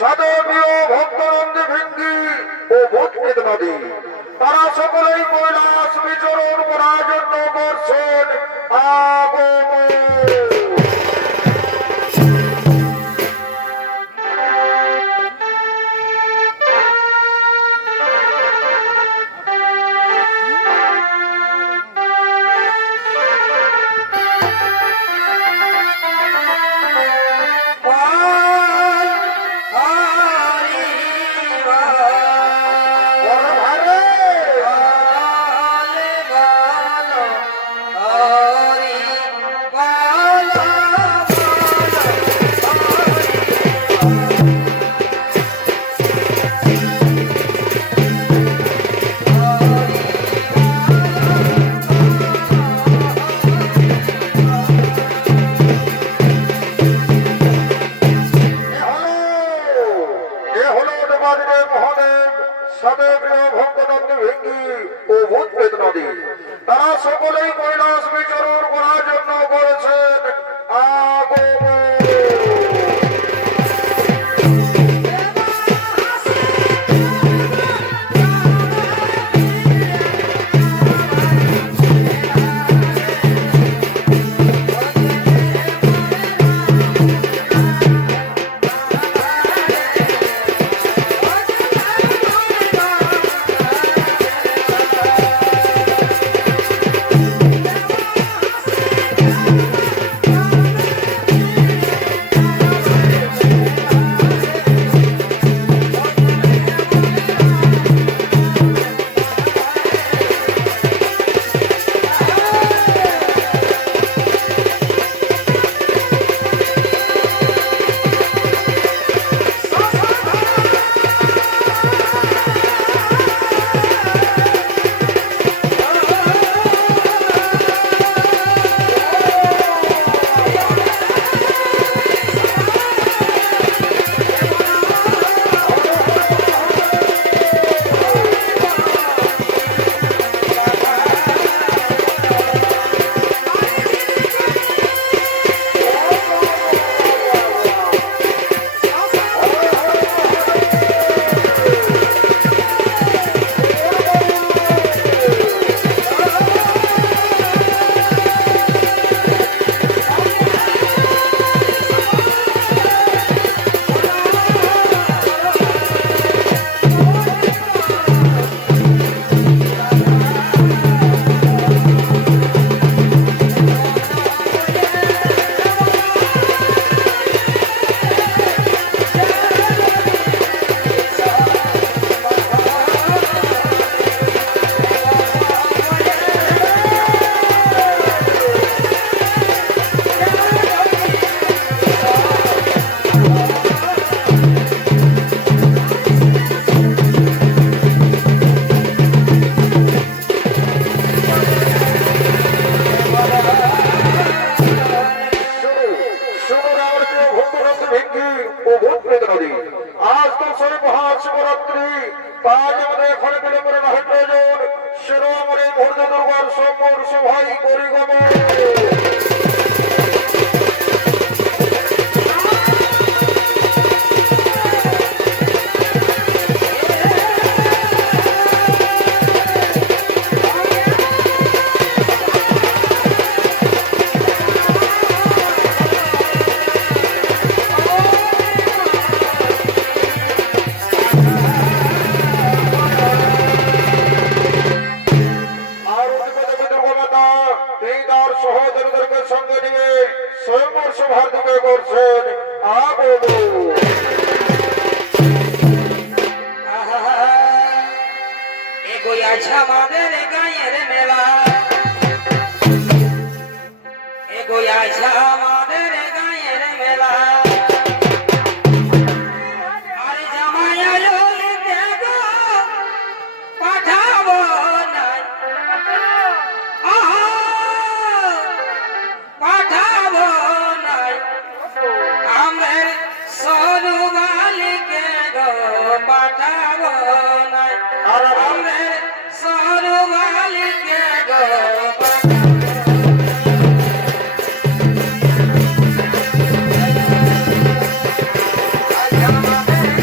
সদপ্রিয় ভক্তনন্দী ভিঙ্গি ও ভূতপ্রেত নদী তারা সকলেই কৈলাস বিচরণ করার জন্য করছেন আগমন। তারা সকলেই কৈলাস বিচরণ করার জন্য করেছেন আগমন। আজ তো সে মহাশিবরাত্রি, আজ আমাদের এখানে পেলে করে না প্রয়োজন সেরো আমার এই ভোর দুর্গার সম্পর সভাই করি গমন। সঙ্গে নিয়ে স্বয়ংবর সভার দিকে করছেন আগমন। এগোই আছে আমাদের গায়ের মেলা, এগোই আছে আমাদের গায়ের মেলা। আরে জামাই আলো দেখো পাঠাবো না, পাঠাবো নাই আমার সোনু মালিকে গো, পাঠাবো নাই আমার সোনু মালিকে গো। আজ আমাদের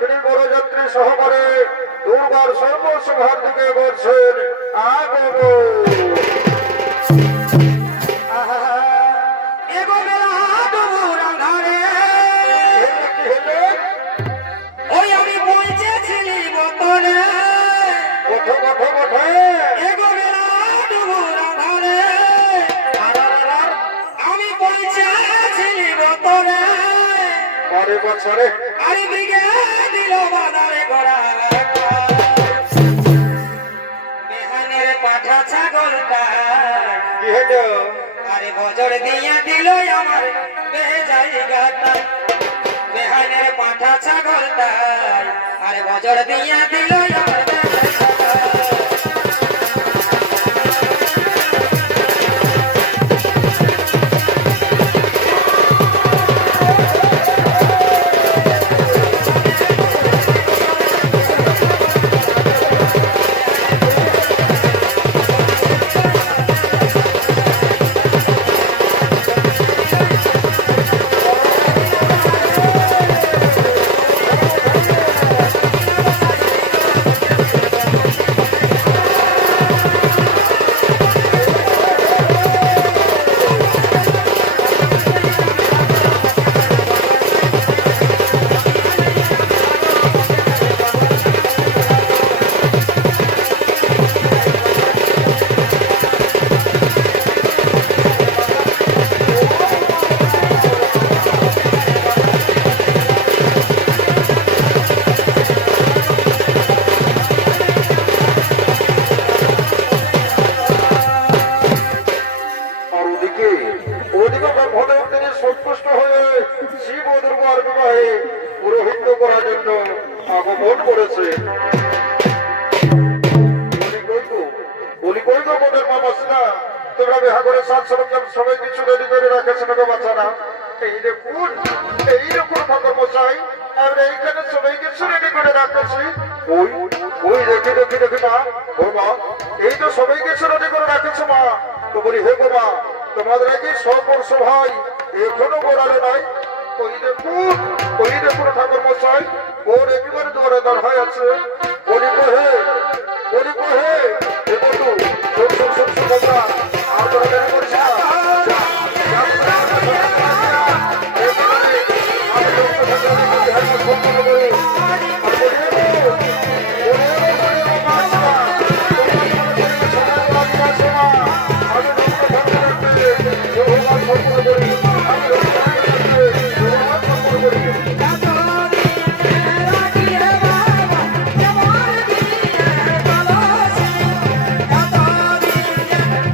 তিনি বরযাত্রী সহকারে দুর্গার সর্বসভার দিকে করছেন আগমন। এগো বেলা ডুবুর আঁধারে, কি হলো? ওই আমি পৌঁছেছিলি বতনে। কোঠো কোঠো কোঠো এগো বেলা ডুবুর আঁধারে, আমি পৌঁছেছিলি বতনে। পরে বছরে আরে দিকে দিল বাজারে ঘোড়া, বেহানের পাঠা ছাগলটা, কি হলো? আরে বজর দিয়া দিল আমার বেজায়গাটা। বেহানের পাঠা ছাগলটা, আরে বজর দিয়া দিল আমার বেজায়গাটা। আর ওদিকে ব্রহ্মদেব তিনি সন্তুষ্ট হয়ে শিব ও দুর্গার বিবাহে পুরোহিত করার জন্য আগমন করেছে। বলি কই গো বোনের মা বাসনা, তোমরা বিহা করে সাত সরঞ্জাম সবাই কিছু রেডি করে রাখেছে না গো বাচ্চারা? এইরকম ঠাকুর মশাই, আমরা এইখানে সবাই কিছু রেডি করে রাখেছি। ওই ওই দেখি দেখি দেখি মা, ও মা, এই তো সবাই কিছু রেডি করে রাখেছে মা। তো বলি হে গো মা, তোমাদের কি সবর্ষ ভাই এখনো গোড়ালে নাই? ওই দেখুন ঠাকুর মশাই, ওর একেবারে দৌড়ে দাঁড় হয়ে আছে। বলি কোহে এ বটু, শোন শোন শোন শোন বাবা, আর তোরা দেরি করিস না। যা, যা, যা, একেবারে আমি লোকটা ঠাকুরের মধ্যে হাত সম্পন্ন করি। আর বলি হে গো, বলি হে গো মাছরা, তোমরা তোমাদের ছোট বাচ্চা আছে মা, আমি লোকটা ঠাকুরের মধ্যে ভগবান সম্পন্ন করি। আমি লোকটা ঠাকুরের মধ্যে ভগবান সম্পন্ন করি।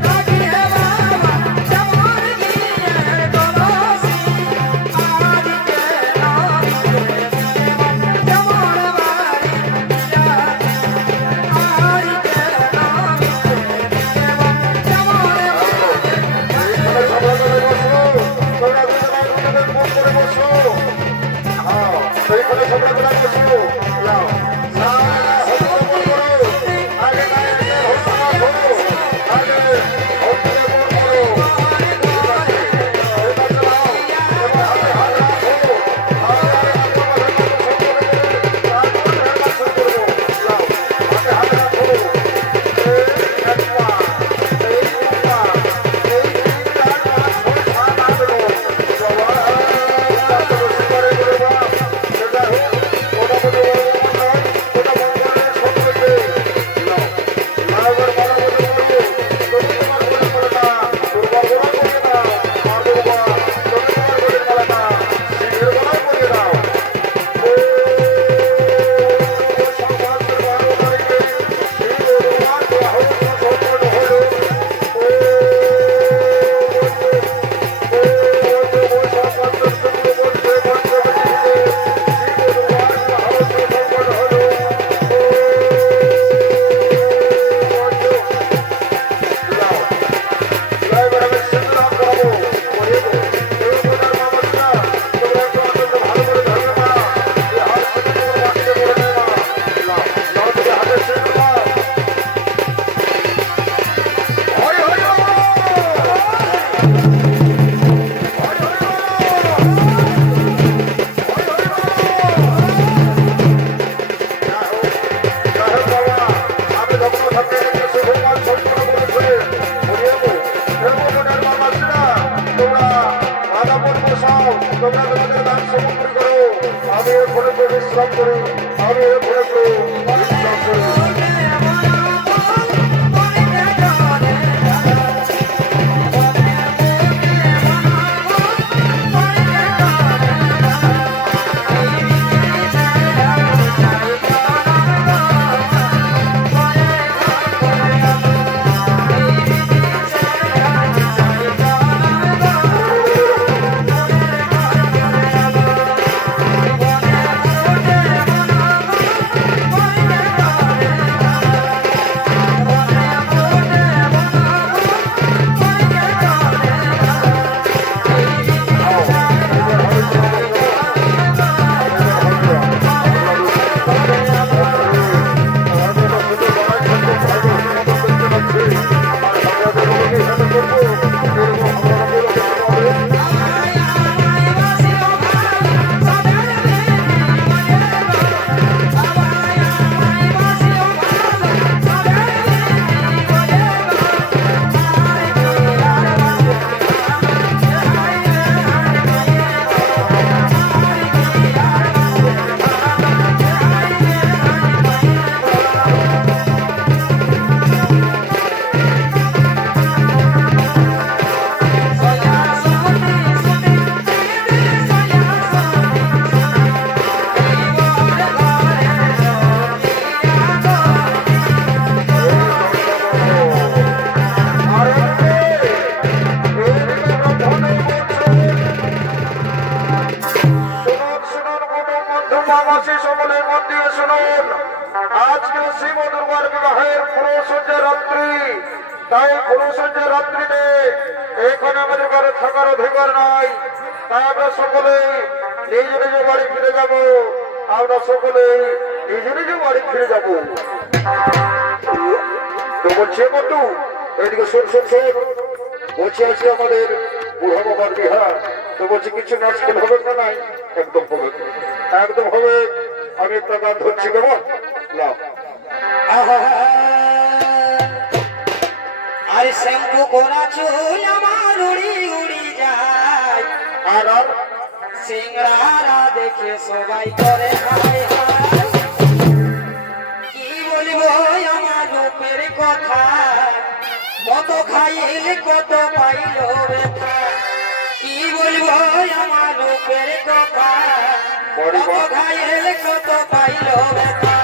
রাখি আরে ভেগো বিশ্বাসে সকলের মধ্যে শুনুন আজকে শিব দুর্গার বিবাহের ফুলসজ্জা রাত্রি তাই ফুলসজ্জা রাত্রিতে এখানে আমাদের ঘরে থাকার অধিকার নাই তাই আমরা সকলেই নিজ নিজ বাড়ি ফিরে যাব আমরা সকলেই নিজ নিজ বাড়ি ফিরে যাব তো বলছে বন্ধু এদিকে শোন শোন শোন বলছে আজকে আমাদের বুড়া বাবার বিহার তো বলছি কিছু নাচ খেল হবে না নাই একদম হবে একদম হবে আমি একটা গান ধরছি কেমন না আর শ্যাম্পু করা চুল আমার উড়ি উড়ি যায় আর আর সিংড়ারা দেখে সবাই করে হায় হায় কি বলবো আমার রূপের কথা কত খাইলে কত পাইল ব্যথা কি বলবো আমার রূপের কথা কত খাইলে কত পাইল ব্যথা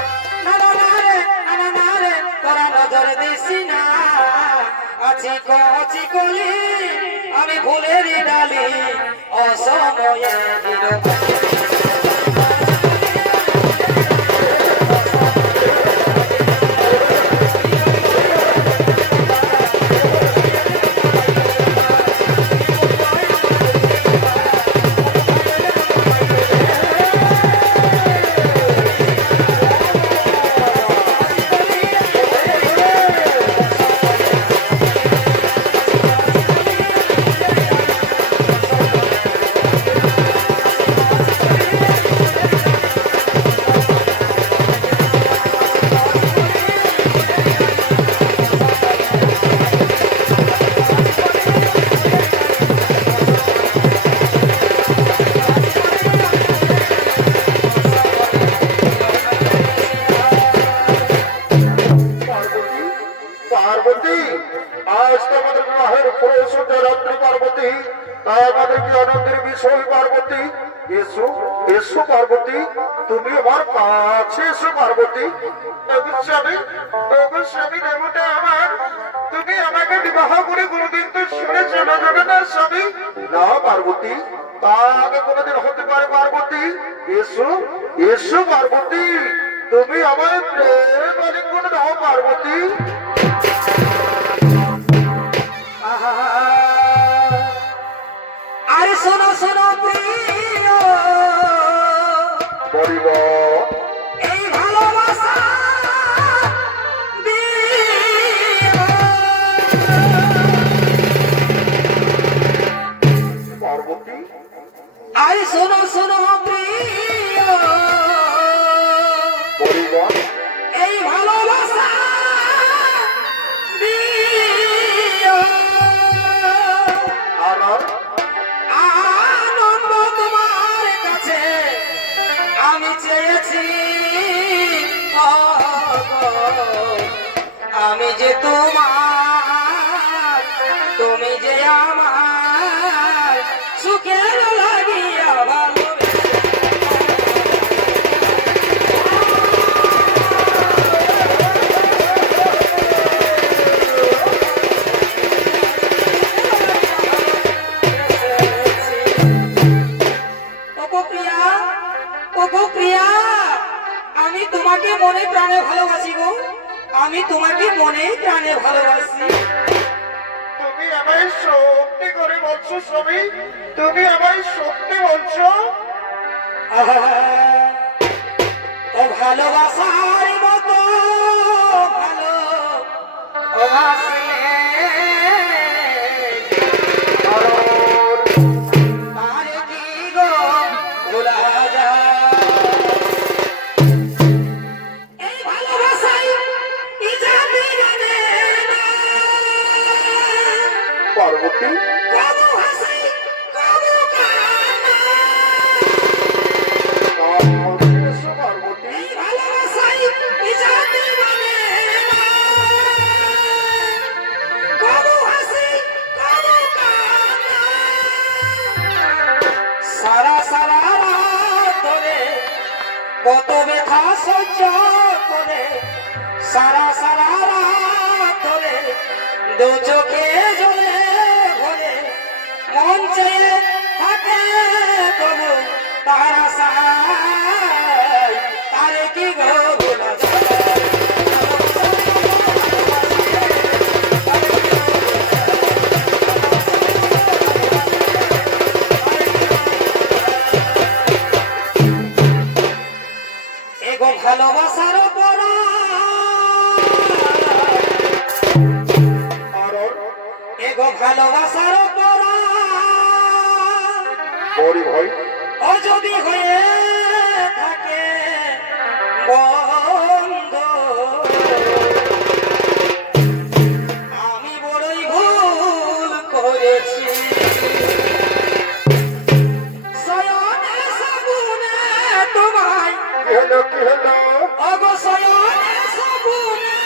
না না না রে না না না রে তোরা নজর দিসি না আছি কচি কলি আমি ফুলের ডালি অসময়ে দিল পার্বতী আজ তো আমাদের বিবাহের ফুলসজ্জা রাত্রি পার্বতী তাই আমাদের কি আনন্দের বিষয় পার্বতী এসো এসো পার্বতী তুমি আমার কাছে এসো পার্বতী স্বামী স্বামী দেবতা আমার তুমি আমাকে বিবাহ করে কোনোদিন তো শুনে চলে যাবে না স্বামী না পার্বতী তা আগে কোনোদিন হতে পারে পার্বতী এসো এসো পার্বতী তুমি আমায় প্রেম আলিঙ্গন দাও পার্বতী আরে শোনো শোনো প্রিয় পরিবার এই ভালোবাসা দিও। পার্বতী আরে শোনো শোনো প্রিয় পরিবার এই ভালোবাসা দিও। আমার আনন্দ তোমার কাছে আমি চেয়েছি আমি যে তোমার, তুমি যে আমার সুখের লাগিয়া ভালো। ওগো প্রিয়া, ওগো প্রিয়া, আমি তোমাকে মনে প্রাণে ভালোবাসি গো, আমি তোমাকে মনে প্রাণে ভালোবাসি। তুমি আমায় সত্যি করে বলছো স্বামী? তুমি আমায় সত্যি বলছো? আহা, ও ভালোবাসার মতো ভালো ও বাসলে আর কি গো ভোলা যায়। এই ভালোবাসাই ইজাতি জানে না, পার্বতী, কবু হাসি কবু কান্না। পার্বতী, এই ভালোবাসাই ইজাতি জানে না, কবু হাসি কবু কান্না। সারা সারা রাত ধরে কত ব্যথা সহ্য করে, সারা সারা রাত ধরে দু চোখে জলে ভরে মন চেয়ে থাকে তবু তার আশায়, তারে কি গো ভোলা যায়। এগো ভালোবাসার পরা, কারণ এগো ভালোবাসার পরা, বড়ি ভাই, ও যদি হয়ে থাকে বন্ধ, আমি বড়ই ভুল করেছি। শয়নে সগুনে তোমায়, কি হলো কি হলো? অগো শয়নে সগুনে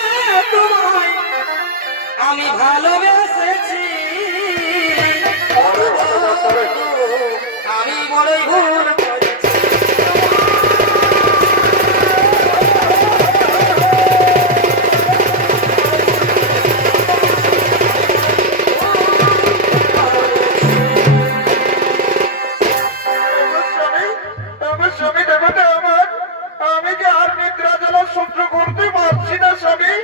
তোমায় আমি ভালোবেসেছি। আমি বড়ই ভুল করেছি। স্বামী, আমার স্বামী দেবতা আমার, আমি যে আর নিদ্রা জ্বালা সহ্য করতে পারছি না স্বামী।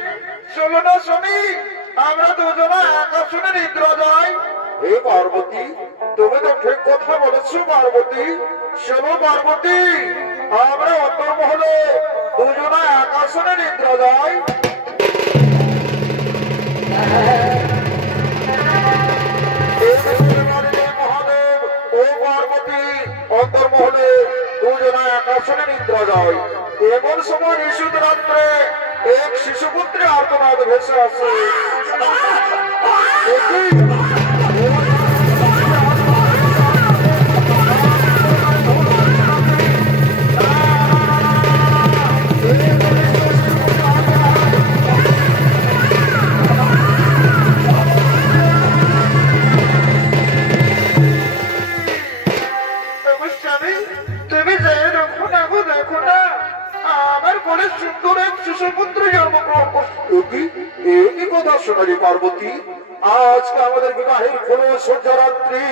চলো না স্বামী, আমরা দুজনে আকাশনে নিদ্রা যাই। হে পার্বতী, তুমি তো ঠিক কথা বলেছো পার্বতী। শোনো পার্বতী, আমরা অন্তর্মহলে দুজনে আকাশনে নিদ্রা যাই। মহাদেব ও পার্বতী অন্তর্মহলে দুজনে আকাশনে নিদ্রা যায়। এমন সময় নিশুদ রাত্রে এক শিশুপুত্রে আর্তনাদ ভেসে আসে। স্বামী, তুমি যে দেখো না গো, দেখো না, আমার কোলে সুন্দর এক শিশুপুত্র জন্মগ্রহণ করছে। একই কথা শোনালি পার্বতী, আজকে আমাদের বিবাহের কোনো সহ্যরাত্রি,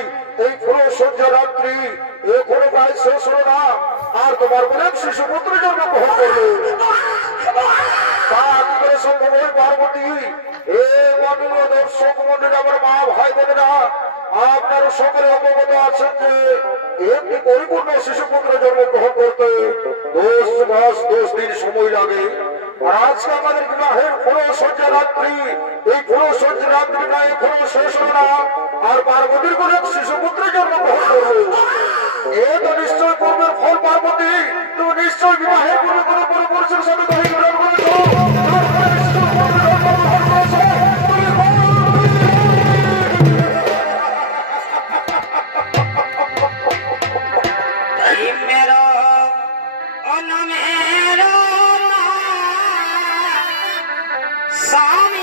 এই কোনো সহ্যরাত্রি এখনো প্রায় শেষ হলো না, আর তোমার কোলে এক শিশুপুত্র জন্মগ্রহণ করলো। তা কি করে সম্ভব হয় পার্বতী? এ মাননীয় দর্শক মন্ডলী, আমার মা ভাই বোনেরা, আপনারা সকলে অবগত আছেন যে একটি পরিপূর্ণ শিশুপুত্র জন্মগ্রহণ করতে 10 মাস 10 দিন সময় লাগে। আর আজকে আমাদের বিবাহের কোনো সহ্যরাত্রি, এই কোনো সহ্যরাত্রিটা এখনো শেষ হলো না, আর পার্বতীর কোনো এক শিশুপুত্র জন্মগ্রহণ করলো। এ তো নিশ্চয় পূর্বের ফল পার্বতী, তুমি নিশ্চয় বিবাহের পূর্বে কোনো কোনো পুরুষের সাথে দলিল গ্রহণ করেছো। তারপরে শিশুপুত্র জন্মগ্রহণ করেছো। মেরো অন মেরো স্বামী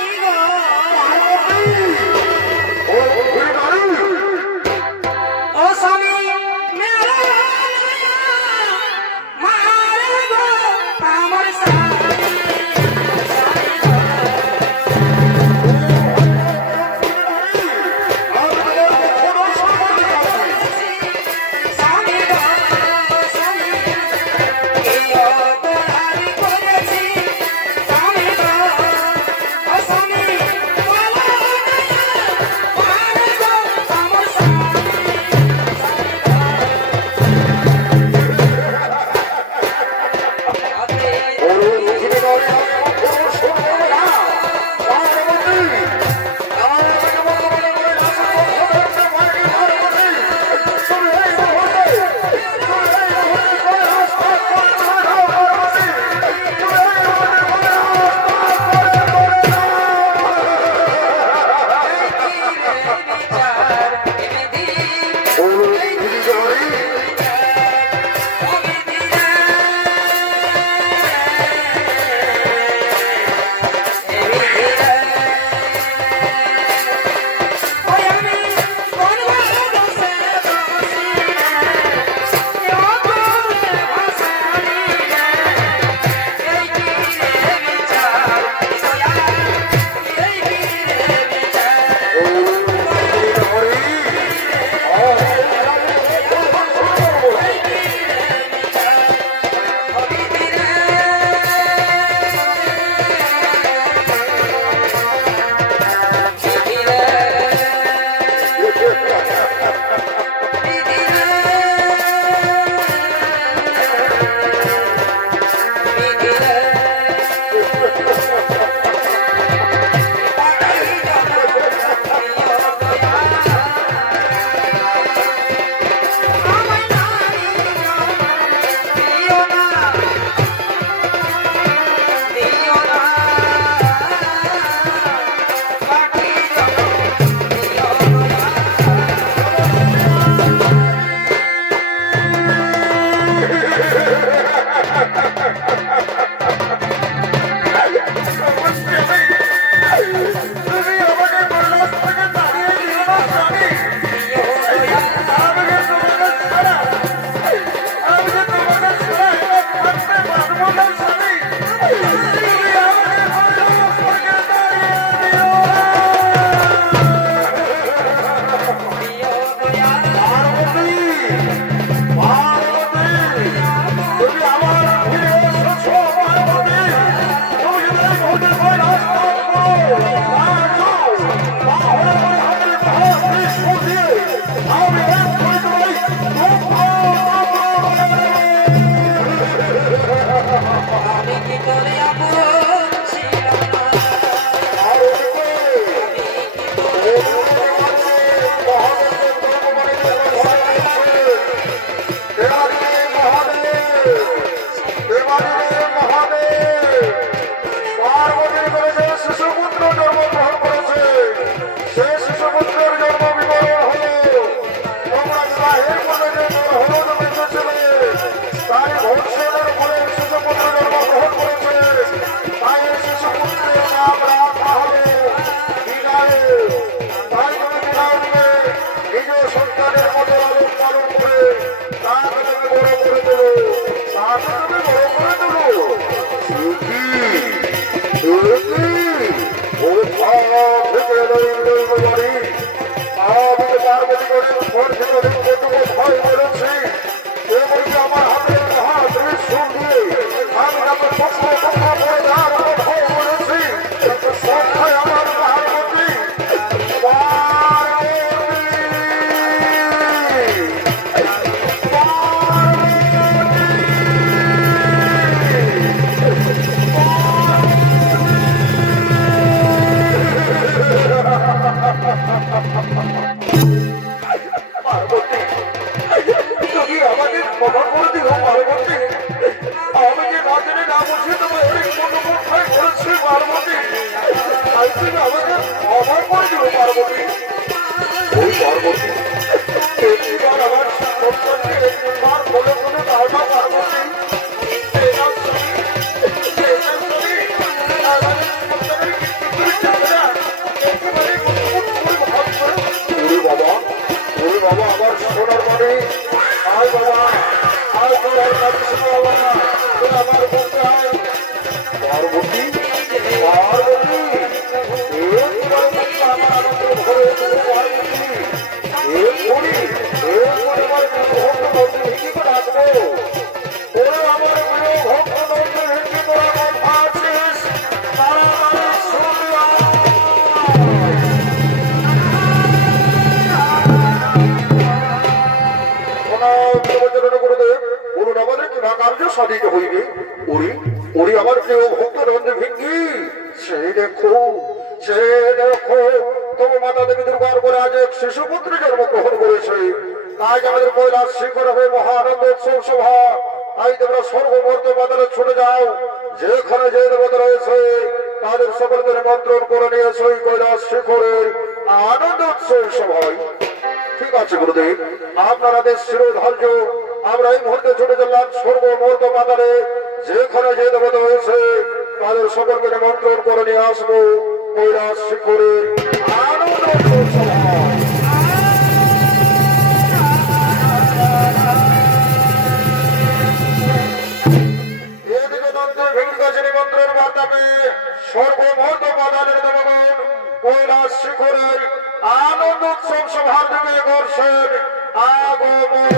প্রিয় দয়াল পার্বতী, পার্বতী, তুমি আমার ফিরে এসেছো পার্বতী। তুমি যদি এই মুহূর্তে কৈলাস ত্যাগ করো, তাহলে তাহলে হাতের মহাত্রিশূল দিয়ে আমি এক্ষুনি তোমায় আমি কি তোরে আপন ছিলাম না আমি কি তোরে পার্বতীর করে যে শিশুপুত্র জন্মগ্রহণ করেছে সে শিশুপুত্রের জন্ম বিবরণ হলো তোমরা বিবাহের পূর্বে যে হলদ বেঁচেছিলে তাই ভবিষ্যতের ফলে শিশুপুত্র জন্মগ্রহণ করেছে তাই এই শিশুপুত্রের নাম রাখা হলো বিদায়। তাই তুমি বিদায় দিলে নিজ সন্তানের মতো লালন পালন করে তাকে তুমি বড় করে দেবো, তাকে তুমি বড় করে দেবো। পার্বতী করে ভয় বলেছি আমার হাতের মহাত্রিশূল দিয়ে আমি তাকে পক্ষ পক্ষ করে তার ভয় বলেছি সন্ধ্যায় আমার পার্বতী পার্বতী, তুমি আমাকে ক্ষমা করে দিও পার্বতী। আমি যে না জেনে না বুঝে তোমার এই কোথায় করেছি পার্বতী, তাই তুমি আমাকে ক্ষমা করে দিও পার্বতী। ওই পার্বতী, একবার আমার সন্তানকে একবার বলে কোনো দাও না পার্বতী। বাবা, ওরে বাবা, আমার সোনার মানে আয় বাবা, আয় তোমার কাছে শোনো বাবা, তুই আমার বলতে আয় পার্বতী, পার্বতী, আমার আনন্দ ঘরে পার্বতী, আমার ভক্ত নন্দী কি করে আসবো? ওরে আমার প্রিয় ভক্ত নন্দী কি তোরা কথা আছিস তাড়াতাড়ি শুনবি সাধিত হইবে। ওরে ওরে আমার প্রিয় ভক্ত নন্দী ভিঙ্গি, সে দেখো তোমার মাতা দেবী দুর্গার করে আজ এক শিশুপুত্র জন্মগ্রহণ করেছে। তাই আমাদের কৈলাস শিখর হয়ে মহানন্দ উৎসব সভা। তাই তোমরা সর্বমর্ত মাতালে ছুটে যাও, যেখানে যে দেবতা রয়েছে তাদের সকলকে নিমন্ত্রণ করে নিয়েছে ওই কৈলাস শিখরের আনন্দ উৎসব সভায়। ঠিক আছে গুরুদেব, আপনাদের শিরোধার্য। আমরা এই মুহূর্তে ছুটে চললাম সর্বমূর্ত মাতারে, যেখানে যে দেবতা হয়েছে তাদের সকলকে নিমন্ত্রণ করে নিয়ে আসবো কৈলাস শিখরের আনন্দ উৎসব সভা। এদিকে নন্দ ভিড় কাছে নিমন্ত্রণ বার্তা পেয়ে সর্বমূর্ত মাতারের দেবগণ কৈলাস শিখরের আনন্দ উৎসব সভার দিকে করছেন আগমন।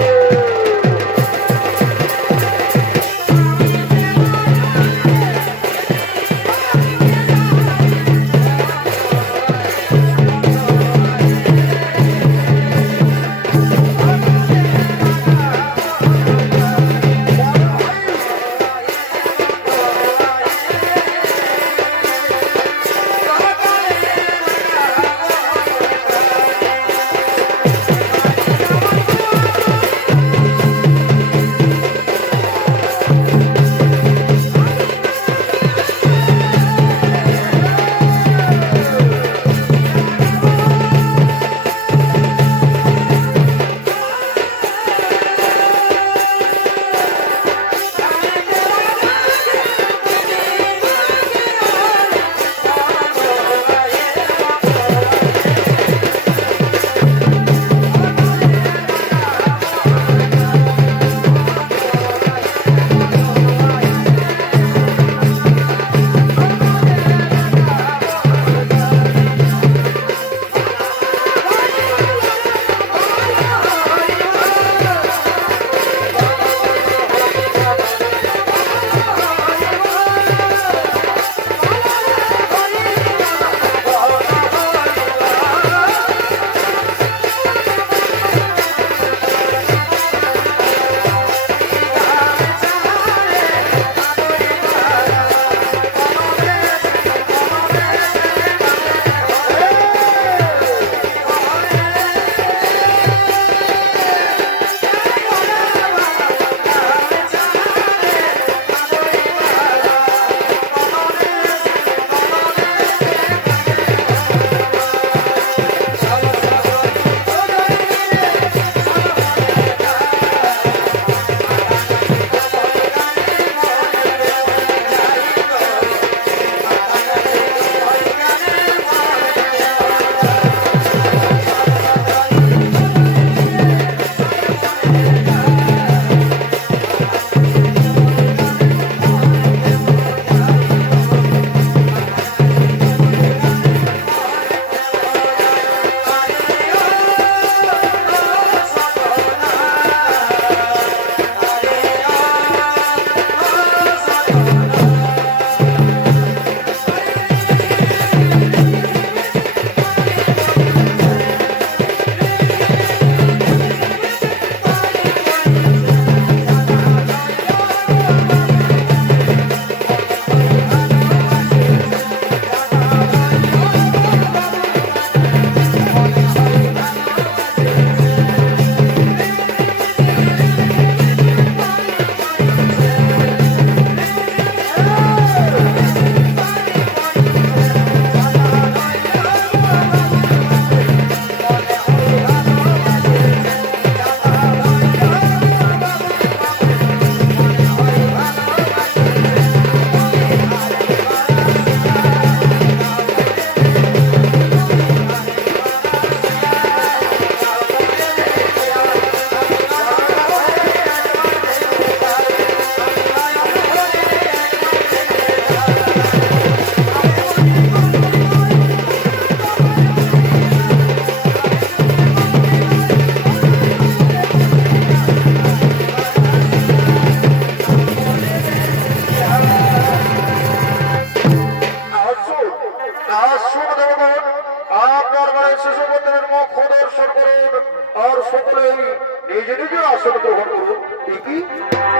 নিজের আসন গ্রহণ করুন। ঠিকই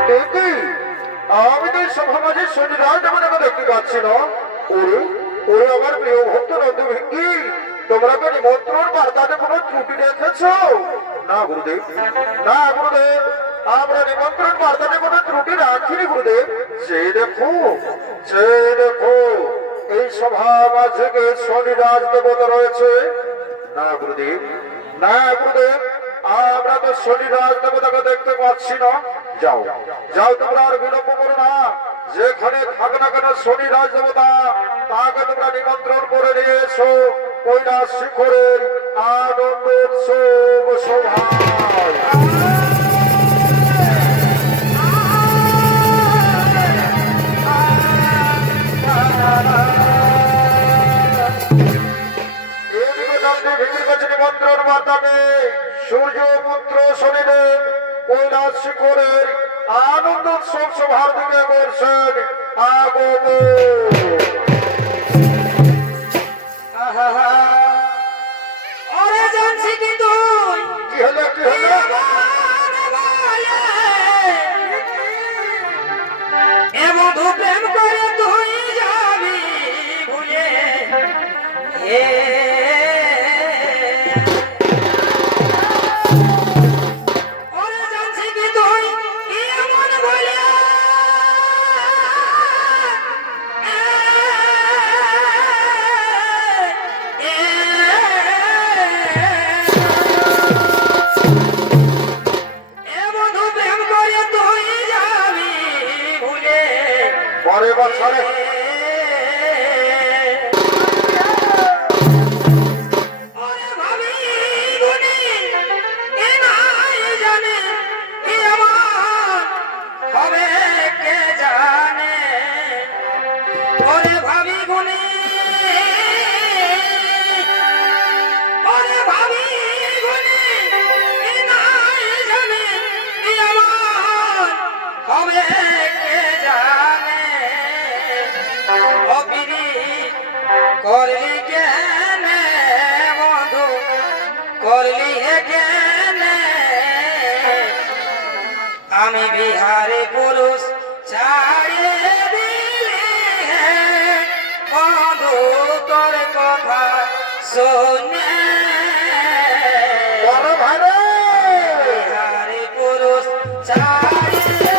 ঠিকই, আমি তো এই সভা মাঝে শনিরাজ দেবতাকে দেখতে পাচ্ছি না। ওরে ওরে আমার প্রিয় ভক্ত নন্দভঙ্গি, তোমরা তো নিমন্ত্রণ বার্তাতে কোনো ত্রুটি রেখেছ? না গুরুদেব, না গুরুদেব, আমরা নিমন্ত্রণ বার্তাতে কোনো ত্রুটি রাখিনি গুরুদেব। সে দেখো, সে দেখো, এই সভা মাঝে শনিরাজ দেবতা রয়েছে। না গুরুদেব, না গুরুদেব, আমরা তো শনিরাজ দেবতাকে দেখতে পাচ্ছি না। যাও যাও, তোমরা আর বিলম্ব করো না। যেখানে থাক না কেন শনিরাজ দেবতা, তাকে তোমরা নিমন্ত্রণ করে নিয়ে এসো কৈলাস শিখরের আনন্দ উৎসব সভায়। নিমন্ত্রণ বার্তাবে সূর্যপুত্র শনিদেব কৈলাস শিখরের আনন্দ উৎসব সভার দিকে করছেন আগমন। ওরে জানছি কি তুই কি হলো, কি হলো? এ বধু প্রেম করে তুই যাবি ভুলে, এ ওরে জানছি কি তুই এমন বলে, পরে বছরে করলি কেন বন্ধু, করলি কেন? আমি বিহারি পুরুষ ছাড়িয়ে দিলি বন্ধু, তোর কথা শুনে বড় ভালো। বিহারি পুরুষ ছাড়িয়ে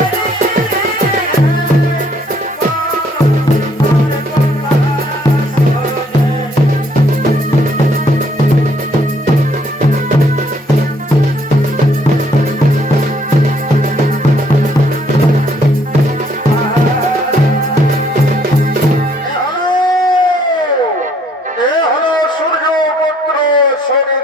এ হলো সূর্যপুত্র শনি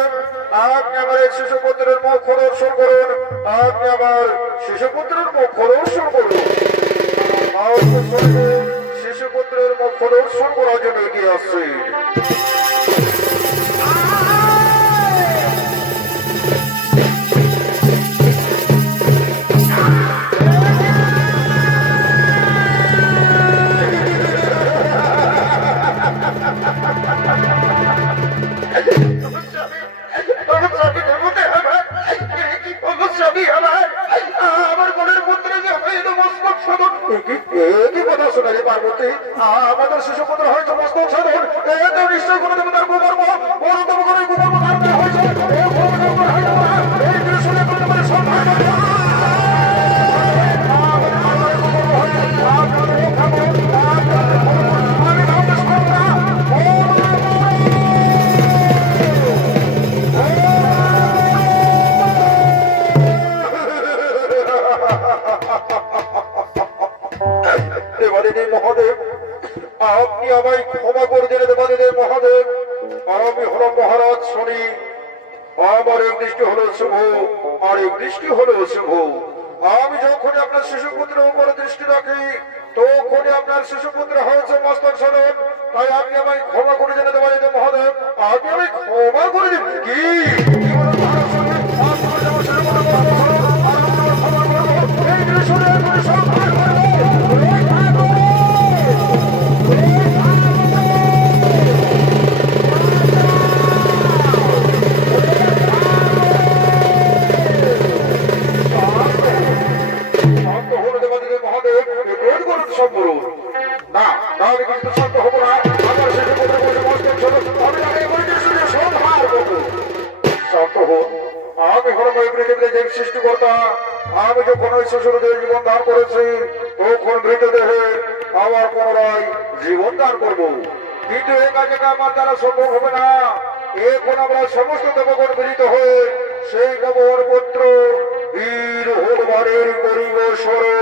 মহাদেব, আপনি আমার এই শিশুপুত্রের মুখ দর্শন করুন। আপনি আমার শিশুপুত্রের মুখ দর্শন করুন। শিশুপুত্রের মুখ দর্শন করার জন্য এগিয়ে আসছে। আমার মনের পুত্র যে হয়তো মস্তক সাধন, কি কথা শোনালি পার্বতী? আমাদের শিশুপুত্র হয়তো মস্তক সাধন, এতে নিশ্চয় কোনো দেবতার কুকর্ম, বড়তম করে কুকর্ম ধারণ হয়েছে। এই শুনে কোনো মানে সম্মান দেবাদিদেব মহাদেব, আপনি আমায় ক্ষমা করে দিলে দেবাদিদেব মহাদেব। আমি হল মহারাজ শনি, আমার এক দৃষ্টি হলো শুভ, আর এক দৃষ্টি হলো শুভ। আমি যখন আপনার শিশুপুত্রের উপরে দৃষ্টি রাখি, তখনই আপনার শিশুপুত্র হয়েছে মস্তক সাধন। তাই আপনি আমায় ক্ষমা করে দিলে দেবাদিদেব মহাদেব, আপনি আমায় ক্ষমা করে দিন। কি বলেন মহারাজ শনি? আপনি আমার শিশুপুত্র ক্ষমা করবো, এই দৃশ্যে আমি সংহার করবো। না, তাহলে কিন্তু শান্ত হবো না। আমার শিশুপুত্র বসে মস্তক সাধন, আমি আগে এবার দৃশ্যে সংহার করবো। শান্ত হন, আমি হলাম এই পৃথিবীতে যে সৃষ্টিকর্তা। আমি যখন ওই শিশুদের জীবন দান করেছি, তখন মৃতদেহে আবার পুনরায় জীবন দান করবো। কিন্তু এই কাজটা আমার দ্বারা সম্ভব হবে না। এখন আমরা সমস্ত দেবগণ মিলিত হয়ে সেই নবর পুত্র বীর হনুমানের করিব স্মরণ।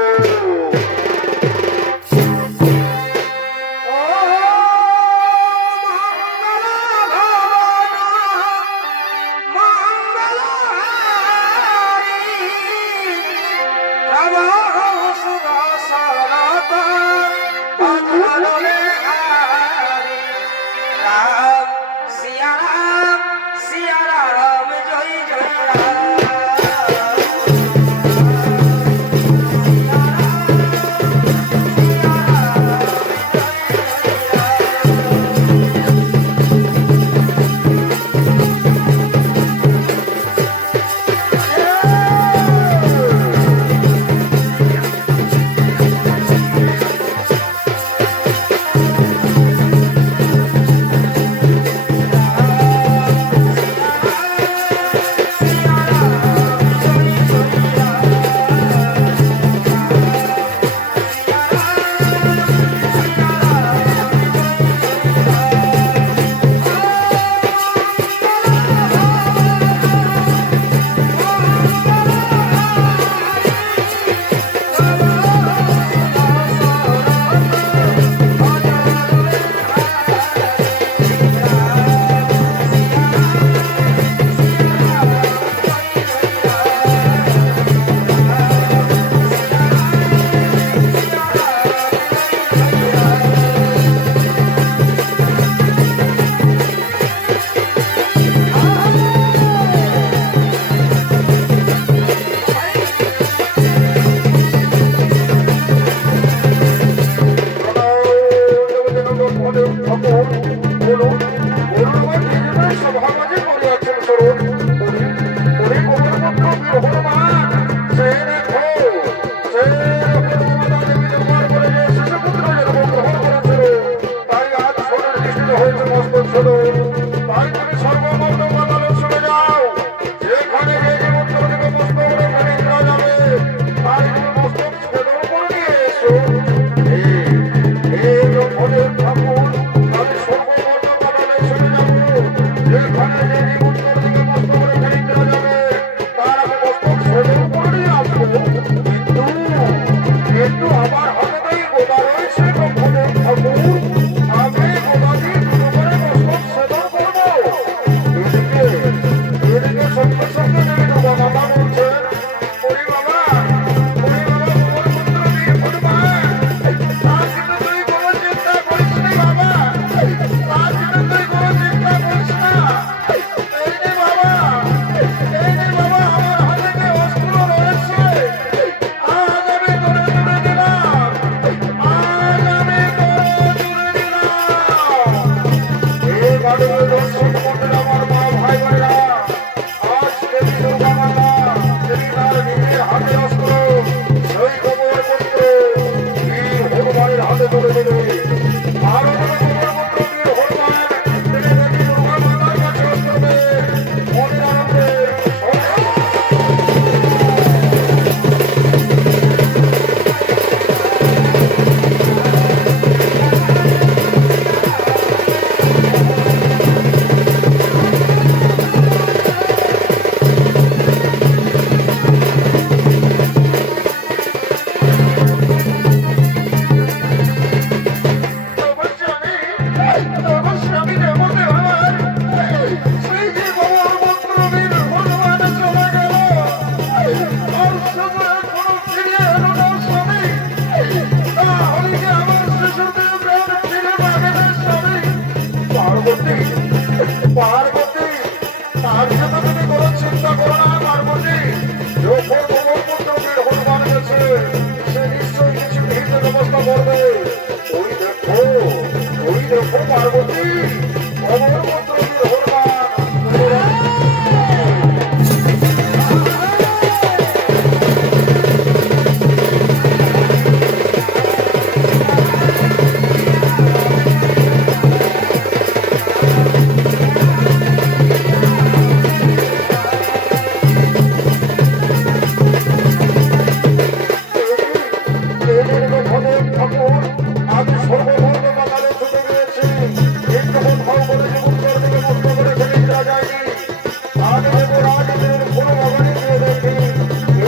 আমি দেবরাজের কোনো বাগানে গিয়ে দেখি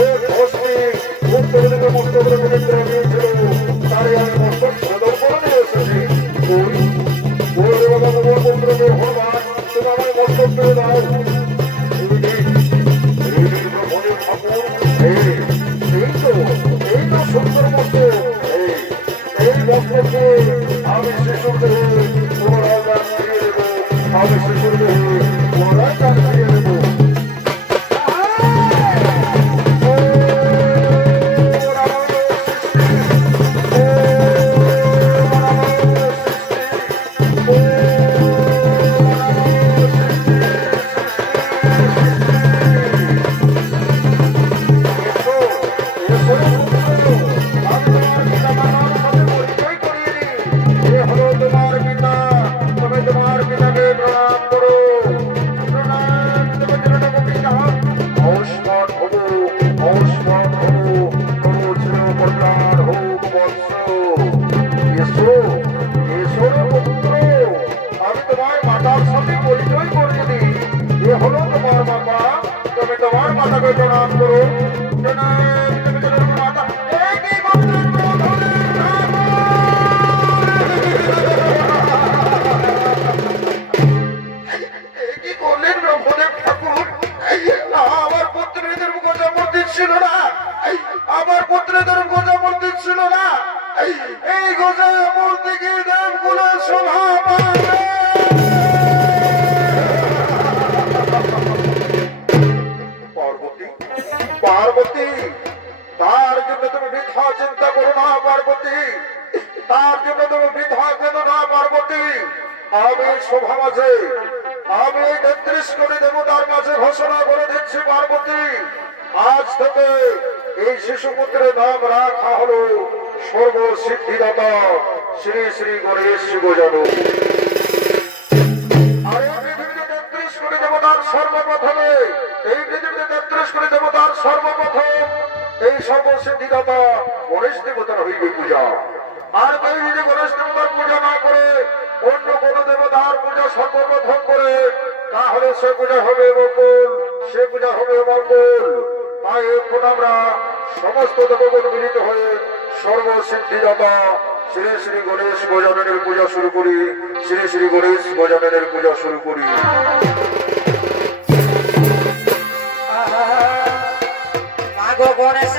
এক ভস্মে উত্তর দিকে মস্তকের পবিত্র নিয়েছিল, তারে আমি মস্তক সদর করে নিয়ে এসেছি। ওই দেবতা তোমার পুত্রকে হনুমান, তুমি আমার মস্তক পেয়ে দাও। এই তো সুন্দর মস্তক, এই মস্তকে আমি শিশুর দেহে পুনরায় দান ফিরিয়ে দেবো, আমি শিশুর দেহে পুনরায় দান ফিরিয়ে দেবো। প্রণাম করো, মাতা কি করলেন ব্রহ্মদেব ঠাকুর? আমার পুত্রদের গোজামর দিচ্ছিল না, আমার পুত্রদের গোজামর দিচ্ছিল না, এই গোজামর থেকে দেবগুলো শোভা পাবে। পার্বতী, পার্বতী, তার জন্য তুমি বৃথা চিন্তা করো না পার্বতী, তার জন্য তুমি বৃথা কেন না পার্বতী। আমি শোভা মাঝে, আমি এই ৩৩ কোটি দেবতার মাঝে ঘোষণা করে দিচ্ছি পার্বতী, আজ থেকে এই শিশুপুত্রের নাম রাখা হলো সর্বসিদ্ধিদাতা শ্রী শ্রী গণেশ গজানন। আর এই পৃথিবীতে ৩৩ কোটি দেবতার সর্বপ্রথমে, এই পৃথিবীতে ৩৩ কোটি দেবতার সর্বপ্রথম এই সর্বসিদ্ধিদাতা গণেশ দেবতার হইবে পূজা। আর কেউ যদি গণেশ দেবতার পূজা না করে অন্য কোন দেবতার পূজা সর্বপ্রথম করে, তাহলে সে পূজা হবে মঙ্গল, সে পূজা হবে মঙ্গল। তাই এখন আমরা সমস্ত দেবগণ মিলিত হয়ে সর্বসিদ্ধিদাতা শ্রী শ্রী গণেশ গজাননের পূজা শুরু করি, শ্রী শ্রী গণেশ গজাননের পূজা শুরু করি। মাগো গণেশ